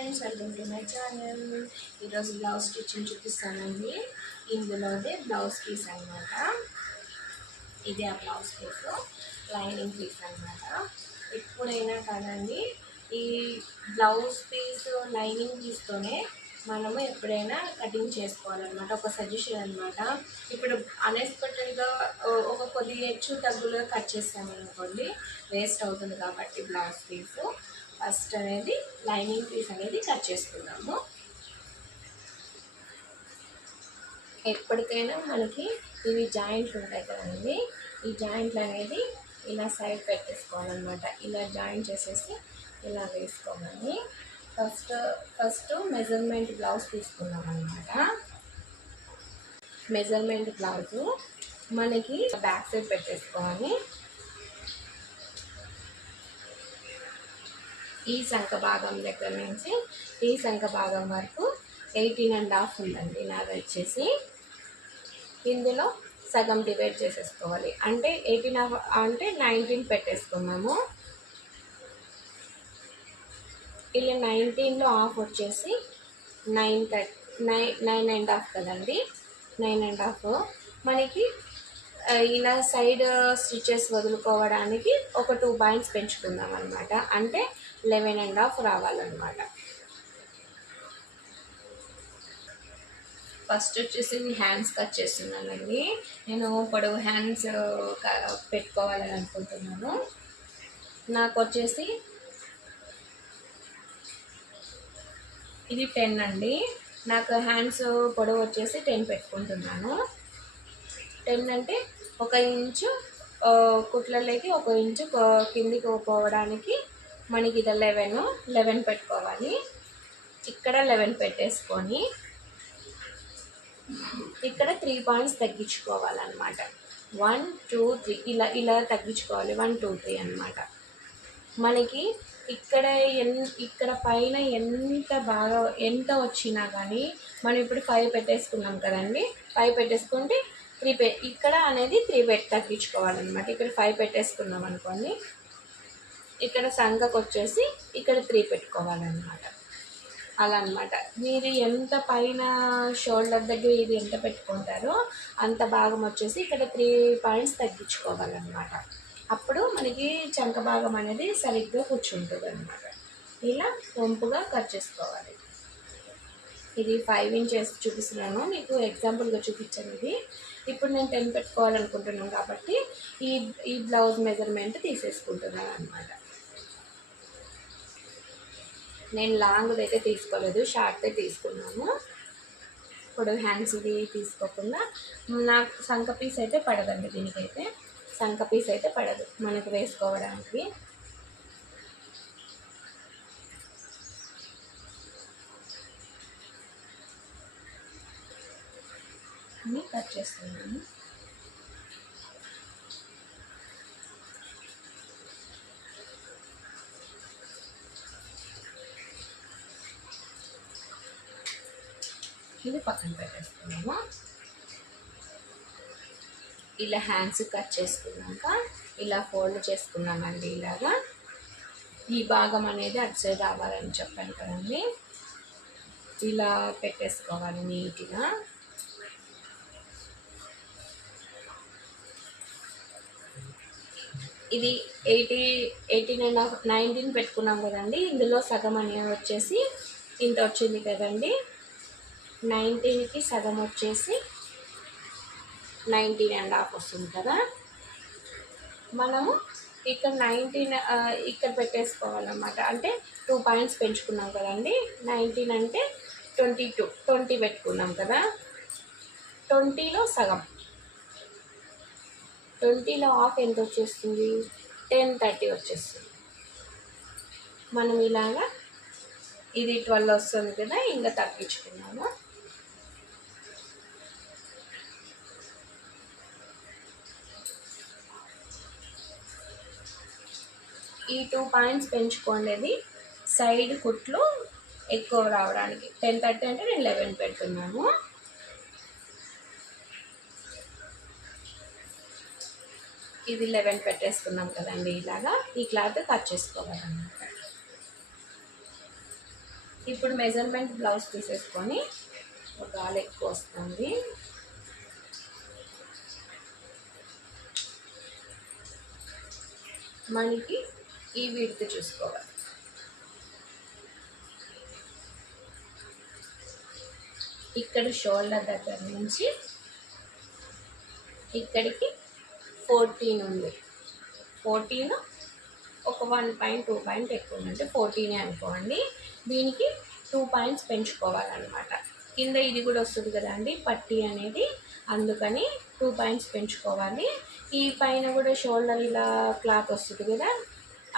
Friends, welcome to my channel. ఈరోజు blouse stitching చూపిస్తానండి. ఇందులోదే blouse piece అనమాట. ఇది ఆ బ్లౌజ్ పీస్, లైనింగ్ పీస్ అనమాట. ఎప్పుడైనా కదండి ఈ బ్లౌజ్ పీస్ లైనింగ్ పీస్తోనే మనము ఎప్పుడైనా కటింగ్ చేసుకోవాలన్నమాట. ఒక సజెషన్ అనమాట. ఇప్పుడు అన్ఎక్స్పెక్టెడ్గా ఒక కొద్ది హెచ్చు తగ్గులుగా కట్ చేస్తామనుకోండి, వేస్ట్ అవుతుంది. కాబట్టి బ్లౌజ్ పీస్ ఫస్ట్ అనేది లైనింగ్ పీస్ అనేది కట్ చేసుకుందాము. ఎప్పటికైనా మనకి ఇవి జాయింట్లు ఉంటాయి కదండి, ఈ జాయింట్లు అనేది ఇలా సైడ్ పెట్టేసుకోవాలన్నమాట. ఇలా జాయింట్ చేసేసి ఇలా వేసుకోవాలి. ఫస్ట్ మెజర్మెంట్ బ్లౌజ్ తీసుకున్నాం అనమాట. మెజర్మెంట్ బ్లౌజు మనకి బ్యాక్ సైడ్ పెట్టేసుకోవాలి. ఈ సంఖ భాగం దగ్గర నుంచి ఈ సంఖ భాగం వరకు 18.5 ఉందండి నాది వచ్చేసి. ఇందులో సగం డివైడ్ చేసేసుకోవాలి. అంటే 18.5 అంటే 19 పెట్టేసుకున్నాము. ఇలా 19లో హాఫ్ వచ్చేసి 9.5 కదండి. 9.5 మనకి ఇలా సైడ్ స్టిచెస్ వదులుకోవడానికి ఒక 2 పాయింట్స్ పెంచుకుందాం అనమాట. అంటే 11.5 రావాలన్నమాట. ఫస్ట్ వచ్చేసి హ్యాండ్స్ కట్ చేస్తున్నానండి. నేను పొడవు హ్యాండ్స్ పెట్టుకోవాలని అనుకుంటున్నాను. నాకు వచ్చేసి ఇది 10 అండి. నాకు హ్యాండ్స్ పొడవు వచ్చేసి 10 పెట్టుకుంటున్నాను. 10 అంటే 1 ఇంచు కుట్లలోకి 1 ఇంచు కిందికి పోవడానికి మనకి ఇది 11 పెట్టుకోవాలి. ఇక్కడ 11 పెట్టేసుకొని ఇక్కడ 3 పాయింట్స్ తగ్గించుకోవాలన్నమాట. 1 2 3 ఇలా తగ్గించుకోవాలి. 1 2 3 అనమాట. మనకి ఇక్కడ పైన ఎంత వచ్చినా కానీ మనం ఇప్పుడు 5 పెట్టేసుకున్నాం కదండి. 5 పెట్టేసుకుంటే 3 ఇక్కడ అనేది 3 తగ్గించుకోవాలన్నమాట. ఇక్కడ 5 పెట్టేసుకున్నాం అనుకోండి, ఇక్కడ సంఖకు వచ్చేసి ఇక్కడ 3 పెట్టుకోవాలన్నమాట. అలా అనమాట. మీరు ఎంత పైన షోల్డర్ దగ్గర ఇది ఎంత పెట్టుకుంటారో అంత భాగం వచ్చేసి ఇక్కడ 3 పాయింట్స్ తగ్గించుకోవాలన్నమాట. అప్పుడు మనకి చంక భాగం అనేది సరిగ్గా కూర్చుంటుంది అనమాట. ఇలా వంపుగా కట్ చేసుకోవాలి. ఇది 5 ఇంచెస్ చూపిస్తున్నాను, మీకు ఎగ్జాంపుల్గా చూపించాను. ఇది ఇప్పుడు నేను 10 పెట్టుకోవాలనుకుంటున్నాను కాబట్టి ఈ బ్లౌజ్ మెజర్మెంట్ తీసేసుకుంటున్నాను అనమాట. నేను లాంగ్ది అయితే తీసుకోలేదు, షార్ట్దే తీసుకున్నాను. ఇప్పుడు హ్యాండ్స్ ఇది తీసుకోకుండా నాకు సంఖ పీస్ అయితే పడదండి. దీనికైతే సంఖ పీస్ అయితే పడదు మనకు వేసుకోవడానికి. అని కట్ చేస్తున్నాను. ఇది పక్కన పెట్టేసుకున్నాము. ఇలా హ్యాండ్స్ కట్ చేసుకున్నాక ఇలా ఫోల్డ్ చేసుకున్నామండి. ఇలాగా ఈ భాగం అనేది అటు సైడ్ రావాలని చెప్పాను కదండి. ఇలా పెట్టేసుకోవాలి నీట్గా. ఇది 18.5 19 పెట్టుకున్నాం కదండి. ఇందులో సగం అనేది వచ్చేసి ఇంత వచ్చింది కదండి. 19కి సగం వచ్చేసి 19.5 వస్తుంది కదా. మనము ఇక్కడ 19 ఇక్కడ పెట్టేసుకోవాలన్నమాట. అంటే 2 పాయింట్స్ పెంచుకున్నాం కదండి. 19 అంటే 20 పెట్టుకున్నాం కదా. 20లో సగం, 20లో హాఫ్ ఎంత వచ్చేస్తుంది? 10:30 వచ్చేస్తుంది. మనం ఇలాగా ఇది 12 వస్తుంది కదా, ఇంకా తగ్గించుకున్నాము. ఈ 2 పాయింట్స్ పెంచుకోండి సైడ్ కుట్లు ఎక్కువ రావడానికి. 10:30 అంటే నేను 11 పెడుతున్నాను. ఇది 11 పెట్టేసుకున్నాం కదండి. ఇలాగా ఈ క్లాత్ కట్ చేసుకోవాలన్నమాట. ఇప్పుడు మెజర్మెంట్ బ్లౌజ్ తీసేసుకొని, ఒక గాలి ఎక్కువ వస్తుంది, మనకి ఈ విడ్త్ చూసుకోవాలి. ఇక్కడ షోల్డర్ దగ్గర నుంచి ఇక్కడికి 14 ఉంది. 14 ఒక 1 పాయింట్ 2 పాయింట్ ఎక్కువ ఉందంటే 14 అనుకోండి. దీనికి 2 పాయింట్స్ పెంచుకోవాలన్నమాట. కింద ఇది కూడా వస్తుంది కదా అండి పట్టీ అనేది, అందుకని 2 పాయింట్స్ పెంచుకోవాలి. ఈ పైన కూడా షోల్డర్ ఇలా క్లాత్ వస్తుంది కదా,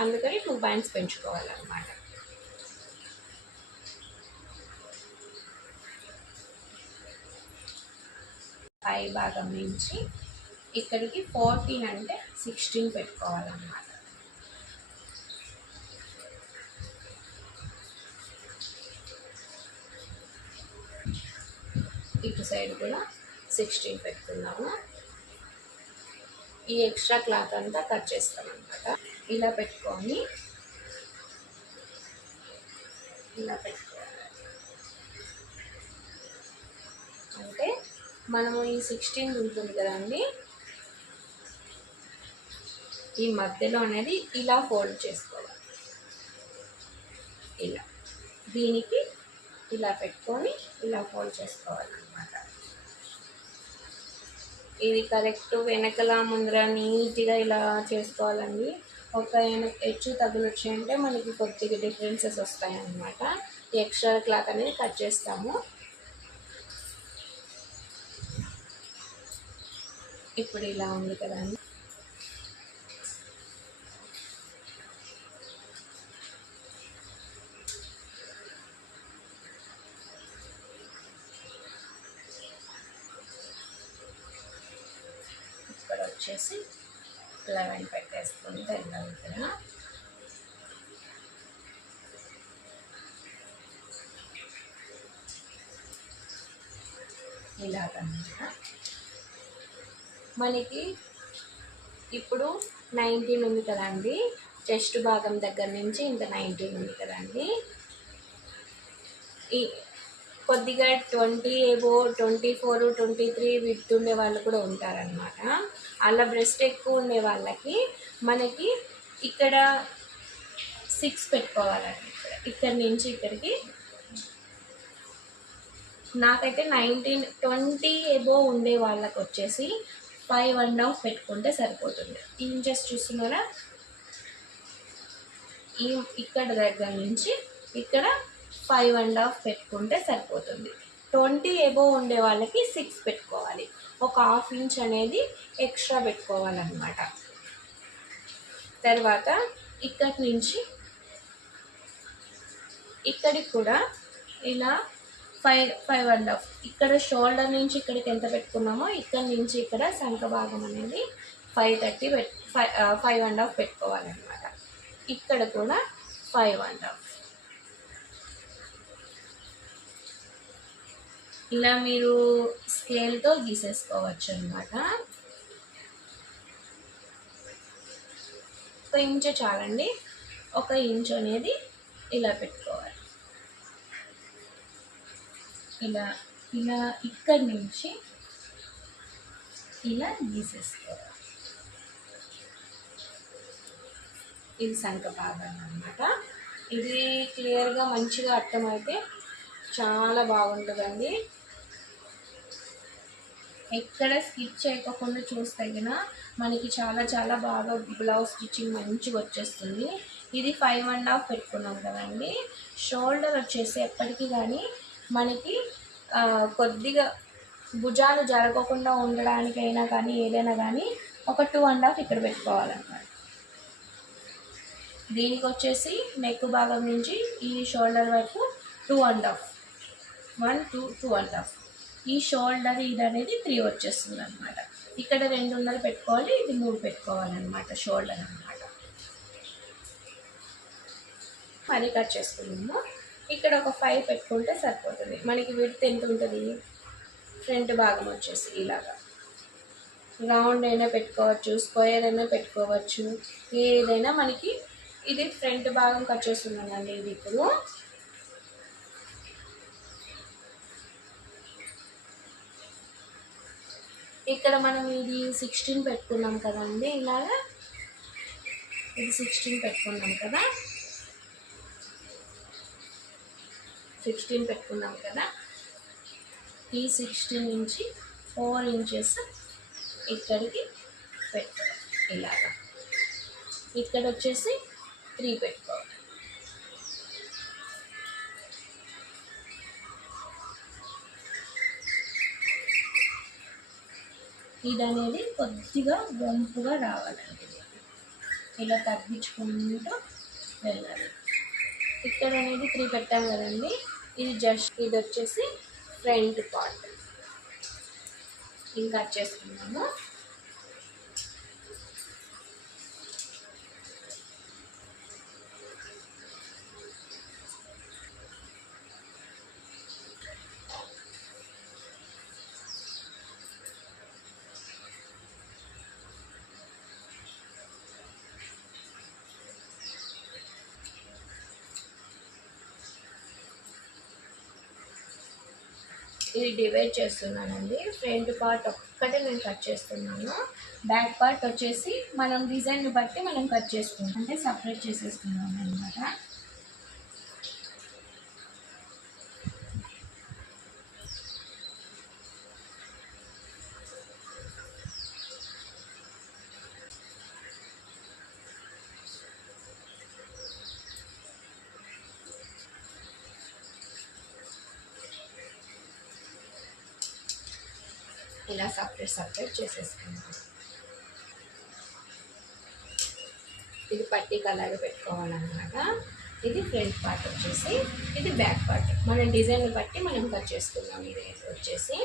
అందుకని 2 పాయింట్స్ పెంచుకోవాలన్నమాట. పై భాగం నుంచి ఇక్కడికి 14 అంటే 16 పెట్టుకోవాలన్నమాట. ఇటు సైడ్ కూడా 16 పెట్టుకున్నాము. ఈ ఎక్స్ట్రా క్లాత్ అంతా కట్ చేస్తామన్నమాట. ఇలా పెట్టుకోవాలి. అంటే మనము ఈ 16 ఉంటుంది కదండి, ఈ మధ్యలో అనేది ఇలా ఫోల్డ్ చేసుకోవాలి. ఇలా దీనికి ఇలా పెట్టుకొని ఇలా ఫోల్డ్ చేసుకోవాలన్నమాట. ఇది కరెక్ట్ వెనకల ముందర నీట్గా ఇలా చేసుకోవాలండి. ఒక హెచ్చు తగ్గులు వచ్చాయంటే మనకి కొద్దిగా డిఫరెన్సెస్ వస్తాయన్నమాట. ఎక్స్ట్రా క్లాత్ అనేది కట్ చేస్తాము. ఇప్పుడు ఇలా ఉంది కదండి, ఇక్కడ వచ్చేసి 11 పెట్టేసుకుంటే వెళ్ళాలి కదా. ఇలాగన్నమాట. మనకి ఇప్పుడు 19 ఉంది కదండి, చెస్ట్ భాగం దగ్గర నుంచి ఇంత 19 ఉంది కదండి. ఈ కొద్దిగా 20 ఏవో 24 23 విడ్త్ ఉండే వాళ్ళు కూడా ఉంటారనమాట. అలా బ్రెస్ట్ ఎక్కువ ఉండే వాళ్ళకి మనకి ఇక్కడ 6 పెట్టుకోవాలండి. ఇక్కడ నుంచి ఇక్కడికి నాకైతే 20 ఏవో ఉండే వాళ్ళకి వచ్చేసి 5.5 పెట్టుకుంటే సరిపోతుంది. ఇంచెస్ చూస్తున్నారా, ఇక్కడ దగ్గర నుంచి ఇక్కడ 5.5 పెట్టుకుంటే సరిపోతుంది. 20 ఏబో ఉండే వాళ్ళకి 6 పెట్టుకోవాలి. ఒక 1/2 ఇంచ్ అనేది ఎక్స్ట్రా పెట్టుకోవాలన్నమాట. తర్వాత ఇక్కడి నుంచి ఇక్కడికి కూడా ఇలా 5.5 ఇక్కడ షోల్డర్ నుంచి ఇక్కడికి ఎంత పెట్టుకున్నామో ఇక్కడ నుంచి ఇక్కడ సంఖ భాగం అనేది 5.5 పెట్టుకోవాలన్నమాట. ఇక్కడ కూడా 5.5 ఇలా మీరు స్కేల్తో గీసేసుకోవచ్చు అన్నమాట. 1 ఇంచ్ చాలండి. 1 ఇంచ్ అనేది ఇలా పెట్టుకోవాలి. ఇలా ఇలా ఇక్కడి నుంచి ఇలా గీసేసుకోవాలి. ఇది సంఖ భాగం అన్నమాట. ఇది క్లియర్గా మంచిగా అర్థమైతే చాలా బాగుంటుందండి. ఎక్కడ స్కిప్ చేయకుండా చూస్తే కన్నా మనకి చాలా చాలా బాగా బ్లౌజ్ స్టిచ్చింగ్ మంచిగా వచ్చేస్తుంది. ఇది 5.5 పెట్టుకున్నాం కదండి. షోల్డర్ వచ్చేసి ఎప్పటికీ కానీ మనకి కొద్దిగా భుజాలు జరగకుండా ఉండడానికైనా కానీ ఏదైనా కానీ ఒక 2.5 ఇక్కడ పెట్టుకోవాలన్నమాట. దీనికి వచ్చేసి నెక్ భాగం నుంచి ఈ షోల్డర్ వరకు 2.5 1 2 2.5 ఈ షోల్డర్ ఇది అనేది 3 వచ్చేస్తుంది అనమాట. ఇక్కడ 2.5 పెట్టుకోవాలి, ఇది 3 పెట్టుకోవాలన్నమాట షోల్డర్ అనమాట. మరి కట్ చేసుకున్నాము. ఇక్కడ ఒక 5 పెట్టుకుంటే సరిపోతుంది. మనకి విడ్త్ ఎంత ఉంటుంది, ఫ్రంట్ భాగం వచ్చేసి ఇలాగా రౌండ్ అయినా పెట్టుకోవచ్చు, స్క్వేర్ అయినా పెట్టుకోవచ్చు, ఏదైనా మనకి ఇది ఫ్రంట్ భాగం కట్ చేస్తున్నానండి. ఇది ఇప్పుడు ఇక్కడ మనం ఇది 16 పెట్టుకున్నాం కదండి, ఇలాగా ఇది 16 పెట్టుకున్నాం కదా, 16 పెట్టుకున్నాం కదా. ఈ 16 నుంచి 4 ఇంచెస్ ఇక్కడికి పెట్టుకోవాలి. ఇలాగా ఇక్కడ వచ్చేసి 3 పెట్టుకోవాలి. ఇది అనేది కొద్దిగా వంపుగా రావాలండి, ఇలా తగ్గించుకుంటూ వెళ్ళాలి. ఇక్కడ అనేది 3 పెట్టాం కదండి, ఇది జస్ట్ ఇది వచ్చేసి ఫ్రంట్ పార్ట్ ఇంకా కట్ చేసుకున్నాము. ఇది డివైడ్ చేస్తున్నానండి. ఫ్రంట్ పార్ట్ ఒక్కటే నేను కట్ చేస్తున్నాను. బ్యాక్ పార్ట్ వచ్చేసి మనం డిజైన్ బట్టి మనం కట్ చేసుకుంటాం, అంటే సపరేట్ చేసేస్తున్నాను అనమాట. ఇలా సపరేట్ చేసేసుకున్నాను. ఇది పట్టీకి అలాగే పెట్టుకోవాలన్నమాట. ఇది ఫ్రంట్ పార్ట్ వచ్చేసి, ఇది బ్యాక్ పార్ట్. మన డిజైన్ బట్టి మనం కట్ చేసుకున్నాం. ఇది వచ్చేసి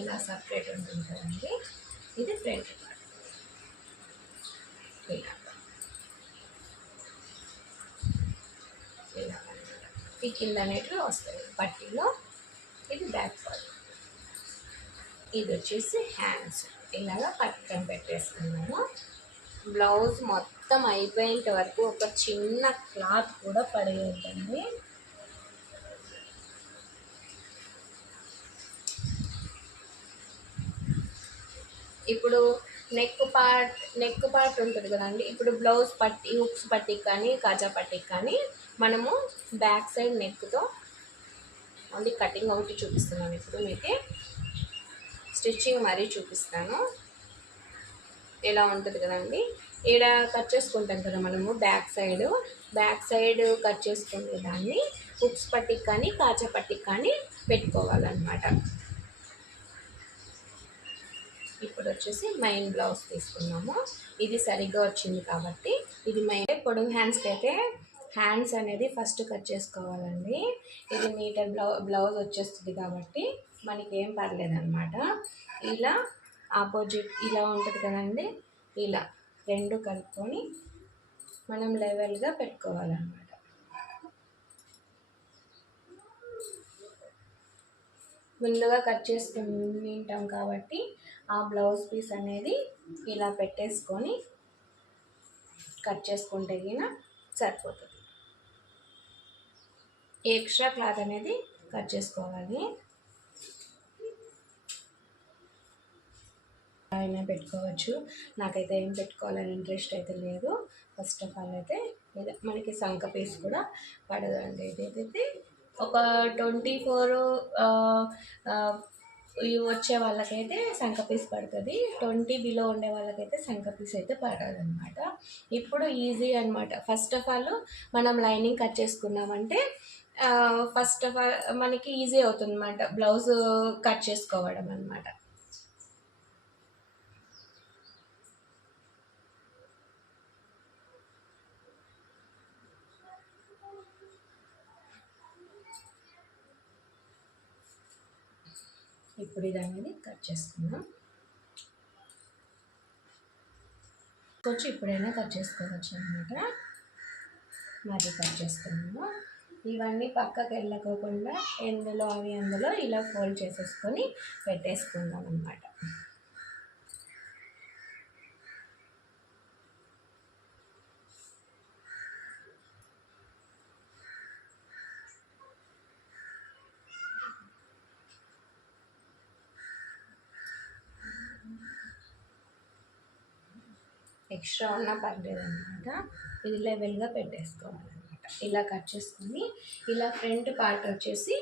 ఇలా సపరేట్ ఉంటుంది కదండి. ఇది ఫ్రంట్ పార్ట్. ఇలా ఈ కింద అనేటివి వస్తాయి పట్టీలో. ఇది బ్యాక్ పార్ట్. ఇది వచ్చేసి హ్యాండ్స్. ఇలాగా పక్కన పెట్టేసుకున్నాము. బ్లౌజ్ మొత్తం అయిపోయేంత వరకు ఒక చిన్న క్లాత్ కూడా పడేయద్దండి. ఇప్పుడు నెక్ పార్ట్ ఉంటుంది కదండి. ఇప్పుడు బ్లౌజ్ పట్టి హుక్స్ పట్టికి కానీ కాజా పట్టికి కానీ మనము బ్యాక్ సైడ్ నెక్తో ఓన్లీ కటింగ్ ఒకటి చూపిస్తున్నాను. ఇప్పుడు మీకు స్టిచ్చింగ్ మరీ చూపిస్తాను. ఎలా ఉంటుంది కదండి. ఇక్కడ కట్ చేసుకుంటాం కదా మనము బ్యాక్ సైడ్ కట్ చేసుకునే దాన్ని హుక్స్ పట్టికి కానీ కాజా పట్టికి కానీ పెట్టుకోవాలన్నమాట. ఇప్పుడు వచ్చేసి మెయిన్ బ్లౌజ్ తీసుకున్నాము. ఇది సరిగ్గా వచ్చింది కాబట్టి ఇది మెయిన్. పొడవు హ్యాండ్స్కి అయితే హ్యాండ్స్ అనేది ఫస్ట్ కట్ చేసుకోవాలండి. ఇది మీటర్ బ్లౌజ్ వచ్చేస్తుంది కాబట్టి మనకి ఏం పర్లేదన్నమాట. ఇలా ఆపోజిట్ ఇలా ఉంటుంది కదండి, ఇలా రెండు కలుపుకొని మనం లెవెల్గా పెట్టుకోవాలన్నమాట. ముందుగా కట్ చేసుకుని ఉంటాం కాబట్టి ఆ బ్లౌజ్ పీస్ అనేది ఇలా పెట్టేసుకొని కట్ చేసుకుంటే గిన సరిపోతుంది. ఎక్స్ట్రా క్లాత్ అనేది కట్ చేసుకోవాలి. అయినా పెట్టుకోవచ్చు. నాకైతే ఏం పెట్టుకోవాలని ఇంట్రెస్ట్ అయితే లేదు. ఫస్ట్ ఆఫ్ ఆల్ అయితే మనకి సంక పీస్ కూడా పడదండి. ఇదైతే ఒక 24 వచ్చే వాళ్ళకైతే సంక పీస్ పడుతుంది. 20 బిలో ఉండే వాళ్ళకైతే సంక పీస్ అయితే పడదన్నమాట. ఇప్పుడు ఈజీ అనమాట. ఫస్ట్ ఆఫ్ ఆల్ మనం లైనింగ్ కట్ చేసుకున్నామంటే ఫస్ట్ ఆఫ్ ఆల్ మనకి ఈజీ అవుతుంది అనమాట బ్లౌజ్ కట్ చేసుకోవడం అనమాట. ఇప్పుడు ఇది అనేది కట్ చేసుకున్నాం. కొంచెం ఇప్పుడైనా కట్ చేసుకోవచ్చు అనమాట. మరి కట్ చేసుకున్నాము. ఇవన్నీ పక్కకి వెళ్ళకోకుండా అందులో ఇలా ఫోల్డ్ చేసేసుకొని పెట్టేసుకుందాం అనమాట. ఎక్స్ట్రా ఉన్నా పర్లేదు అనమాట. ఇది లెవెల్గా పెట్టేసుకోవాలన్నమాట. ఇలా కట్ చేసుకొని ఇలా ఫ్రంట్ పార్ట్ వచ్చేసి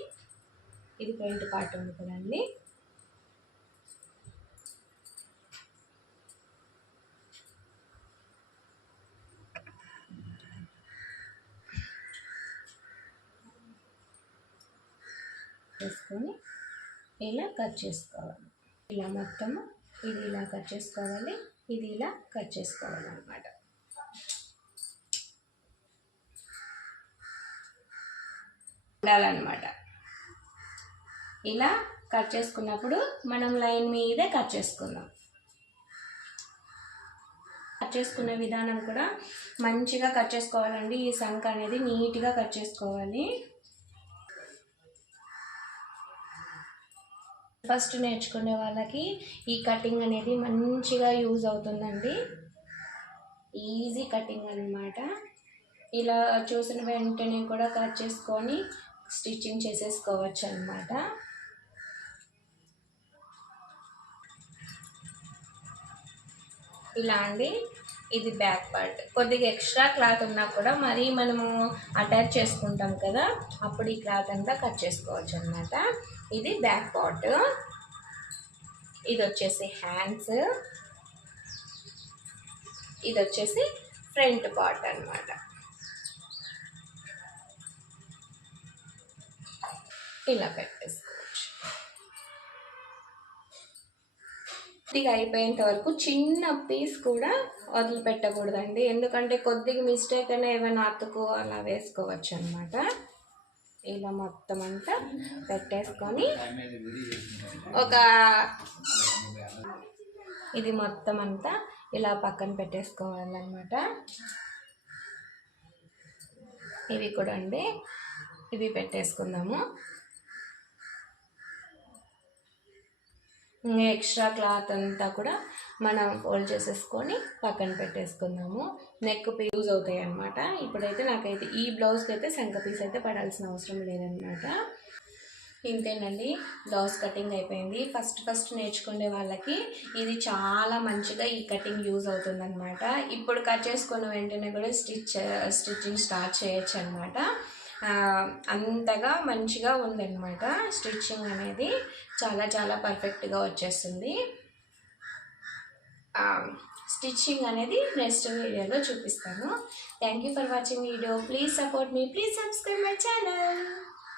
ఇది ఫ్రంట్ పార్ట్ ఉంది కదండి, చేసుకొని ఇలా కట్ చేసుకోవాలి. ఇలా మొత్తము ఇది ఇలా కట్ చేసుకోవాలి, ఇది ఇలా కట్ చేసుకోవాలన్నమాట. ఉండాలన్నమాట. ఇలా కట్ చేసుకున్నప్పుడు మనం లైన్ మీదే కట్ చేసుకుందాం. కట్ చేసుకునే విధానం కూడా మంచిగా కట్ చేసుకోవాలండి. ఈ సంక్ అనేది నీట్గా కట్ చేసుకోవాలి. ఫస్ట్ నేర్చుకునే వాళ్ళకి ఈ కటింగ్ అనేది మంచిగా యూజ్ అవుతుందండి. ఈజీ కటింగ్ అన్నమాట. ఇలా చూసిన వెంటనే కూడా కట్ చేసుకొని స్టిచ్చింగ్ చేసేసుకోవచ్చు అన్నమాట. ఇలా అండి, ఇది బ్యాక్ పార్ట్. కొద్దిగా ఎక్స్ట్రా క్లాత్ ఉన్నా కూడా మరీ మనము అటాచ్ చేసుకుంటాం కదా, అప్పుడు ఈ క్లాత్ అంతా కట్ చేసుకోవచ్చు అన్నమాట. ఇది బ్యాక్ పార్ట్. ఇది వచ్చేసి హ్యాండ్స్, ఇది వచ్చేసి ఫ్రంట్ పార్ట్ అన్నమాట. ఇలా పెట్టేసుకోవచ్చు. కొద్దిగా అయిపోయేంత వరకు చిన్న పీస్ కూడా వదిలిపెట్టకూడదండి, ఎందుకంటే కొద్దిగా మిస్టేక్ అయినా ఏమైనా అతుకు అలా వేసుకోవచ్చు అనమాట. ఇలా మొత్తం అంతా పెట్టేసుకొని ఇది మొత్తం అంతా ఇలా పక్కన పెట్టేసుకోవాలన్నమాట. ఇవి కూడా అండి, ఇవి పెట్టేసుకుందాము. ఎక్స్ట్రా క్లాత్ అంతా కూడా మనం ఫోల్డ్ చేసేసుకొని పక్కన పెట్టేసుకుందాము. నెక్ యూజ్ అవుతాయి అన్నమాట. ఇప్పుడైతే నాకైతే ఈ బ్లౌజ్కి అయితే శంఖ పీస్ అయితే పడాల్సిన అవసరం లేదనమాట. ఇంతేనండి, బ్లౌజ్ కటింగ్ అయిపోయింది. ఫస్ట్ నేర్చుకునే వాళ్ళకి ఇది చాలా మంచిగా ఈ కటింగ్ యూజ్ అవుతుందన్నమాట. ఇప్పుడు కట్ చేసుకున్న వెంటనే కూడా స్టిచ్చింగ్ స్టార్ట్ చేయొచ్చు అనమాట. అంతగా మంచిగా ఉందన్నమాట. స్టిచ్చింగ్ అనేది చాలా పర్ఫెక్ట్గా వచ్చేస్తుంది. స్టిచ్చింగ్ అనేది నెక్స్ట్ వీడియోలో చూపిస్తాను. Thank you for watching video. Please support me, please subscribe my channel.